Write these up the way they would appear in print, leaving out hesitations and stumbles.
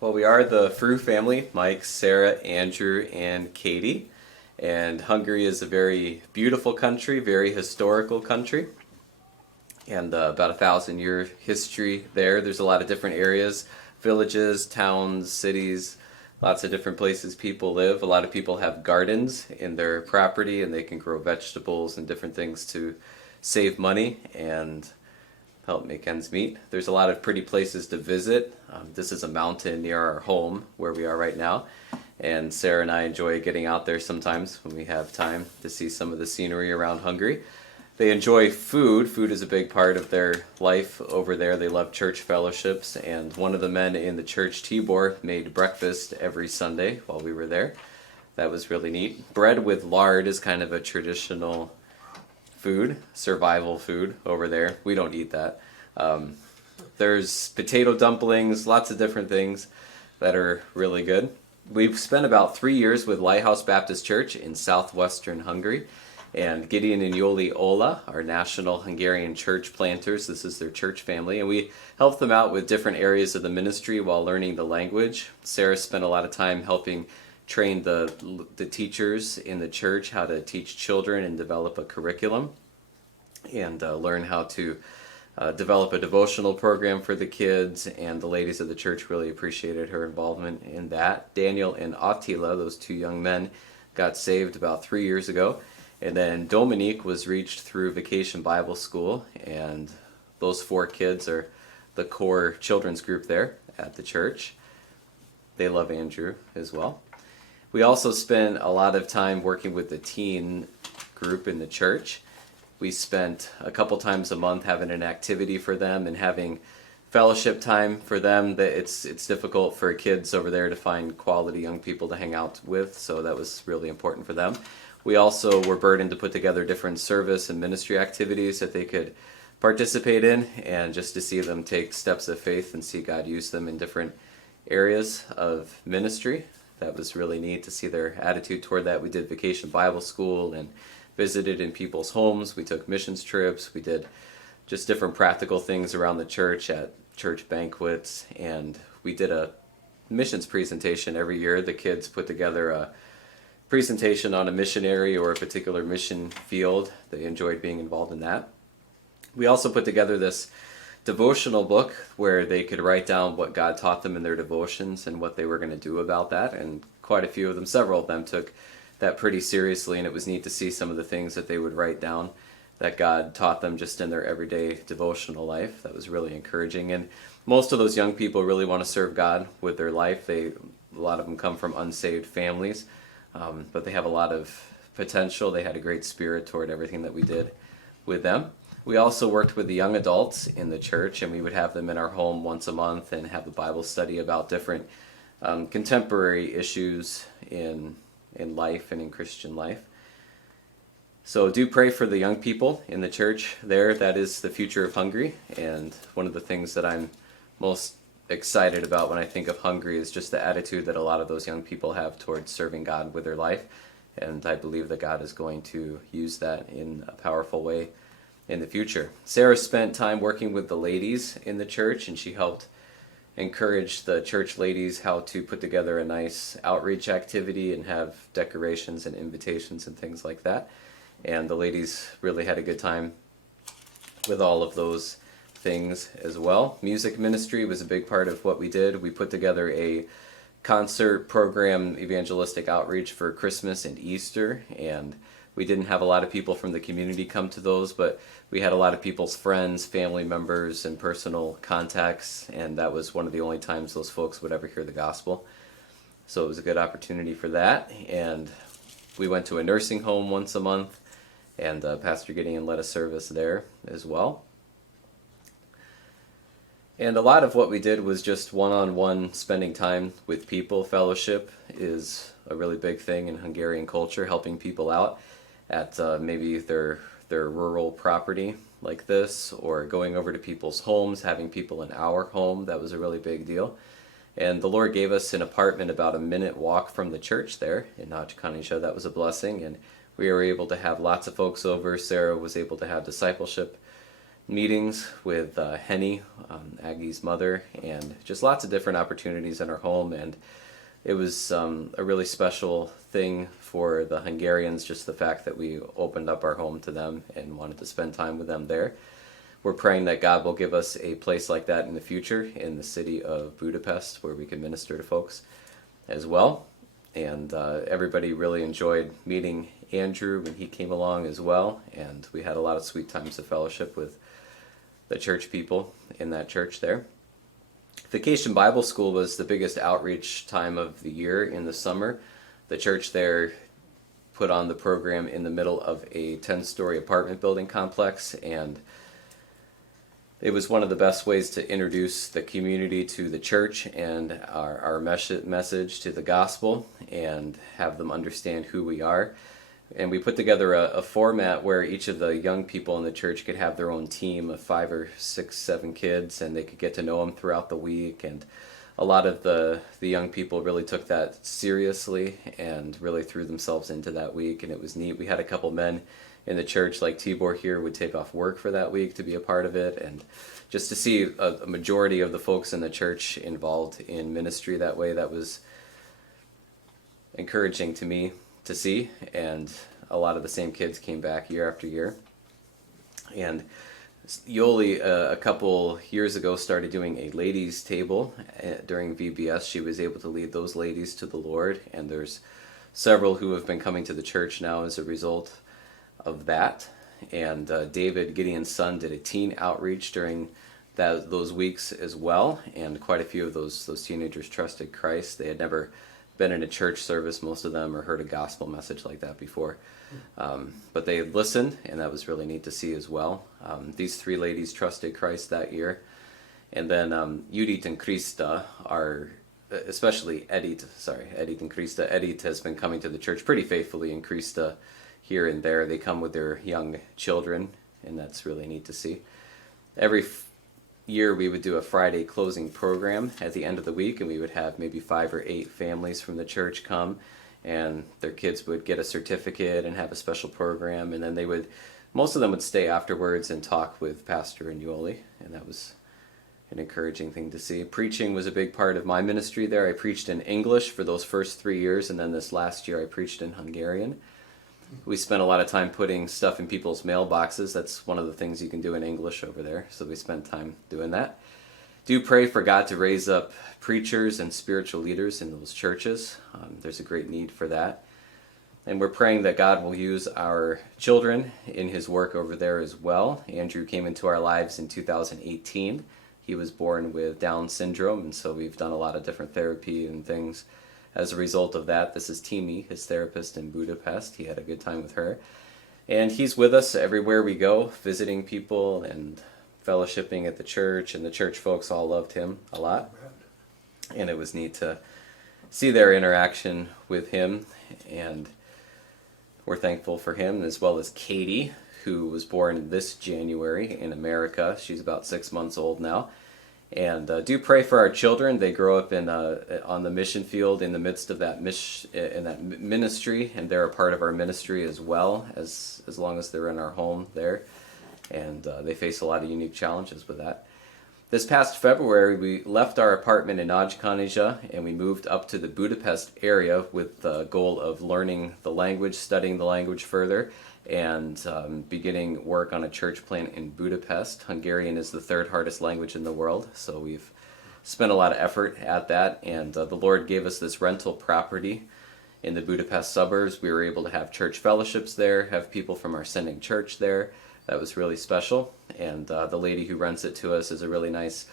Well, we are the Frueh family, Mike, Sarah, Andrew, and Katie. And Hungary is a very beautiful country, very historical country, and about 1,000 year history there. There's a lot of different areas, villages, towns, cities, lots of different places people live. A lot of people have gardens in their property and they can grow vegetables and different things to save money and help make ends meet. There's a lot of pretty places to visit. This is a mountain near our home where we are right now, and Sarah and I enjoy getting out there sometimes when we have time to see some of the scenery around Hungary. They enjoy food. Food is a big part of their life over there. They love church fellowships, and one of the men in the church, Tibor, made breakfast every Sunday while we were there. That was really neat. Bread with lard is kind of a traditional food, survival food over there. We don't eat that. There's potato dumplings, lots of different things that are really good. We've spent about 3 years with Lighthouse Baptist Church in southwestern Hungary, and Gideon and Yoli Ola are national Hungarian church planters. This is their church family, and we help them out with different areas of the ministry while learning the language. Sarah spent a lot of time helping train the teachers in the church how to teach children and develop a curriculum, and learn how to develop a devotional program for the kids, and the ladies of the church really appreciated her involvement in that. Daniel and Attila, those two young men, got saved about 3 years ago, and then Dominique was reached through Vacation Bible School, and those four kids are the core children's group there at the church. They love Andrew as well. We also spent a lot of time working with the teen group in the church. We spent a couple times a month having an activity for them and having fellowship time for them. That it's difficult for kids over there to find quality young people to hang out with, so that was really important for them. We also were burdened to put together different service and ministry activities that they could participate in, and just to see them take steps of faith and see God use them in different areas of ministry. That was really neat to see their attitude toward that. We did Vacation Bible School and visited in people's homes. We took missions trips. We did just different practical things around the church at church banquets. And we did a missions presentation every year. The kids put together a presentation on a missionary or a particular mission field. They enjoyed being involved in that. We also put together this devotional book where they could write down what God taught them in their devotions and what they were going to do about that, and quite a few of them, several of them, took that pretty seriously, and it was neat to see some of the things that they would write down that God taught them just in their everyday devotional life. That was really encouraging, and most of those young people really want to serve God with their life. A lot of them come from unsaved families, but they have a lot of potential. They had a great spirit toward everything that we did with them. We also worked with the young adults in the church, and we would have them in our home once a month and have a Bible study about different contemporary issues in life and in Christian life. So do pray for the young people in the church there. That is the future of Hungary, and one of the things that I'm most excited about when I think of Hungary is just the attitude that a lot of those young people have towards serving God with their life, and I believe that God is going to use that in a powerful way in the future. Sarah spent time working with the ladies in the church, and she helped encourage the church ladies how to put together a nice outreach activity and have decorations and invitations and things like that. And the ladies really had a good time with all of those things as well. Music ministry was a big part of what we did. We put together a concert program, evangelistic outreach for Christmas and Easter, and we didn't have a lot of people from the community come to those, but we had a lot of people's friends, family members, and personal contacts, and that was one of the only times those folks would ever hear the gospel. So it was a good opportunity for that. And we went to a nursing home once a month, and Pastor Gideon led a service there as well. And a lot of what we did was just one-on-one spending time with people. Fellowship is a really big thing in Hungarian culture, helping people out at maybe their rural property like this, or going over to people's homes, having people in our home. That was a really big deal. And the Lord gave us an apartment about a minute walk from the church there in Nagykanizsa. That was a blessing, and we were able to have lots of folks over. Sarah was able to have discipleship meetings with Henny, Aggie's mother, and just lots of different opportunities in our home. And it was a really special thing for the Hungarians, just the fact that we opened up our home to them and wanted to spend time with them there. We're praying that God will give us a place like that in the future in the city of Budapest where we can minister to folks as well. And everybody really enjoyed meeting Andrew when he came along as well. And we had a lot of sweet times of fellowship with the church people in that church there. Vacation Bible School was the biggest outreach time of the year in the summer. The church there put on the program in the middle of a 10-story apartment building complex, and it was one of the best ways to introduce the community to the church and our message to the gospel and have them understand who we are. And we put together a format where each of the young people in the church could have their own team of 5 or 6, 7 kids, and they could get to know them throughout the week. And a lot of the young people really took that seriously and really threw themselves into that week, and it was neat. We had a couple men in the church, like Tibor here, would take off work for that week to be a part of it, and just to see a majority of the folks in the church involved in ministry that way, that was encouraging to me to see. And a lot of the same kids came back year after year. And Yoli, a couple years ago, started doing a ladies' table during VBS. She was able to lead those ladies to the Lord, and there's several who have been coming to the church now as a result of that. And David, Gideon's son, did a teen outreach during those weeks as well, and quite a few of those teenagers trusted Christ. They had never been in a church service, most of them, or heard a gospel message like that before. But they listened, and that was really neat to see as well. These 3 ladies trusted Christ that year. And then Judith and Krista are, especially Edith and Krista. Edith has been coming to the church pretty faithfully, and Krista here and there. They come with their young children, and that's really neat to see. Every year we would do a Friday closing program at the end of the week, and we would have maybe 5 or 8 families from the church come, and their kids would get a certificate and have a special program, and then most of them would stay afterwards and talk with Pastor and Yoli, and that was an encouraging thing to see. Preaching was a big part of my ministry there. I preached in English for those first 3 years, and then this last year I preached in Hungarian. We spent a lot of time putting stuff in people's mailboxes. That's one of the things you can do in English over there, so we spent time doing that. Do pray for God to raise up preachers and spiritual leaders in those churches. There's a great need for that. And we're praying that God will use our children in his work over there as well. Andrew came into our lives in 2018. He was born with Down syndrome, and so we've done a lot of different therapy and things as a result of that. This is Timi, his therapist in Budapest. He had a good time with her. And he's with us everywhere we go, visiting people and fellowshipping at the church, and the church folks all loved him a lot. And it was neat to see their interaction with him, and we're thankful for him, as well as Katie, who was born this January in America. She's about 6 months old now. And do pray for our children. They grow up on the mission field in the midst of that ministry, and they're a part of our ministry as well, as long as they're in our home there. And they face a lot of unique challenges with that. This past February, we left our apartment in Nagykanizsa, and we moved up to the Budapest area with the goal of learning the language, studying the language further, and beginning work on a church plant in Budapest. Hungarian is the 3rd hardest language in the world, so we've spent a lot of effort at that, and the Lord gave us this rental property in the Budapest suburbs. We were able to have church fellowships there, have people from our sending church there. That was really special, and the lady who rents it to us is a really nice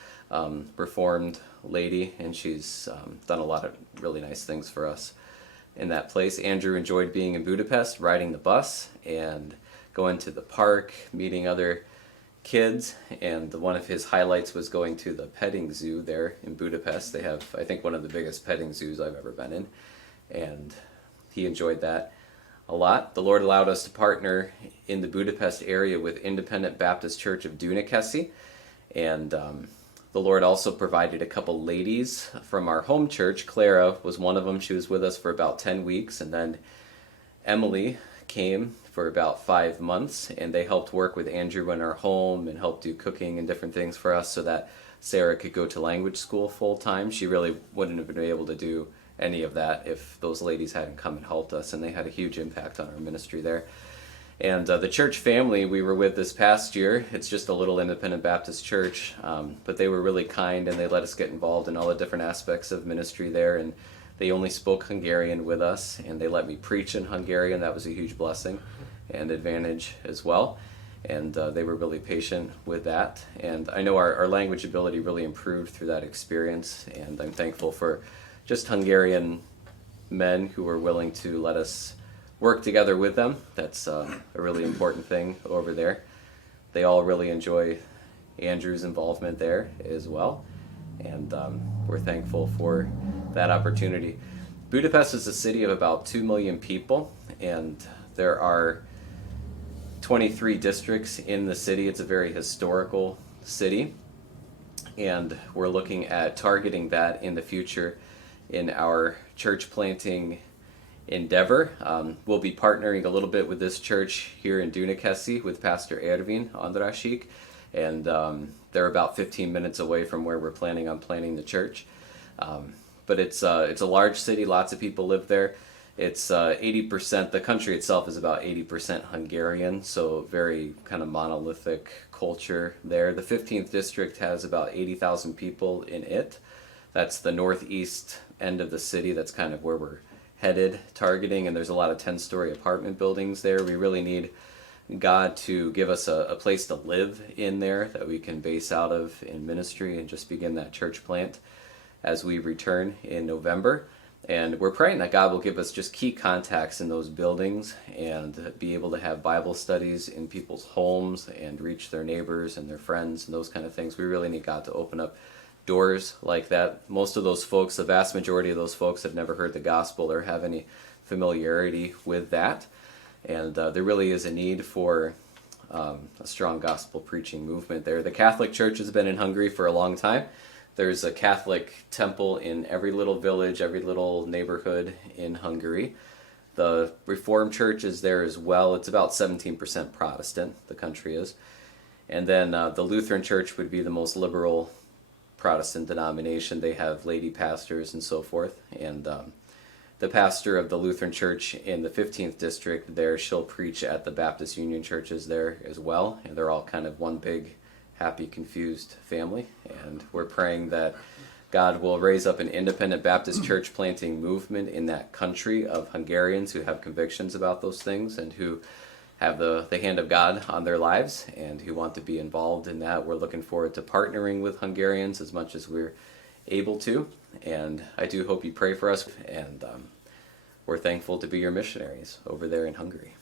Reformed lady, and she's done a lot of really nice things for us in that place. Andrew enjoyed being in Budapest, riding the bus and going to the park, meeting other kids, and one of his highlights was going to the petting zoo there in Budapest. They have, I think, one of the biggest petting zoos I've ever been in, and he enjoyed that a lot. The Lord allowed us to partner in the Budapest area with Independent Baptist Church of Dunakeszi, and the Lord also provided a couple ladies from our home church. Clara was one of them. She was with us for about 10 weeks, and then Emily came for about 5 months, and they helped work with Andrew in our home and helped do cooking and different things for us so that Sarah could go to language school full time. She really wouldn't have been able to do any of that if those ladies hadn't come and helped us, and they had a huge impact on our ministry there. And the church family we were with this past year, it's just a little independent Baptist church, but they were really kind and they let us get involved in all the different aspects of ministry there. And they only spoke Hungarian with us, and they let me preach in Hungarian. That was a huge blessing and advantage as well. And they were really patient with that. And I know our language ability really improved through that experience, and I'm thankful for just Hungarian men who were willing to let us work together with them. That's a really important thing over there. They all really enjoy Andrew's involvement there as well, and we're thankful for that opportunity. Budapest is a city of about 2 million people, and there are 23 districts in the city. It's a very historical city, and we're looking at targeting that in the future in our church planting endeavor. We'll be partnering a little bit with this church here in Dunakeszi with Pastor Ervin Andrasik, and they're about 15 minutes away from where we're planning on planting the church. But it's a large city, lots of people live there. It's 80%, the country itself is about 80% Hungarian, so very kind of monolithic culture there. The 15th district has about 80,000 people in it. That's the northeast end of the city. That's kind of where we're headed, targeting, and there's a lot of 10-story apartment buildings there. We really need God to give us a place to live in there that we can base out of in ministry and just begin that church plant as we return in November. And we're praying that God will give us just key contacts in those buildings and be able to have Bible studies in people's homes and reach their neighbors and their friends and those kind of things. We really need God to open up doors like that. Most of those folks, the vast majority of those folks, have never heard the gospel or have any familiarity with that. And there really is a need for a strong gospel preaching movement there. The Catholic Church has been in Hungary for a long time. There's a Catholic temple in every little village, every little neighborhood in Hungary. The Reformed Church is there as well. It's about 17% Protestant, the country is. And then the Lutheran Church would be the most liberal Protestant denomination. They have lady pastors and so forth. And the pastor of the Lutheran Church in the 15th district there, she'll preach at the Baptist Union churches there as well. And they're all kind of one big, happy, confused family. And we're praying that God will raise up an independent Baptist church planting movement in that country of Hungarians who have convictions about those things and who have the hand of God on their lives and who want to be involved in that. We're looking forward to partnering with Hungarians as much as we're able to, and I do hope you pray for us, and we're thankful to be your missionaries over there in Hungary.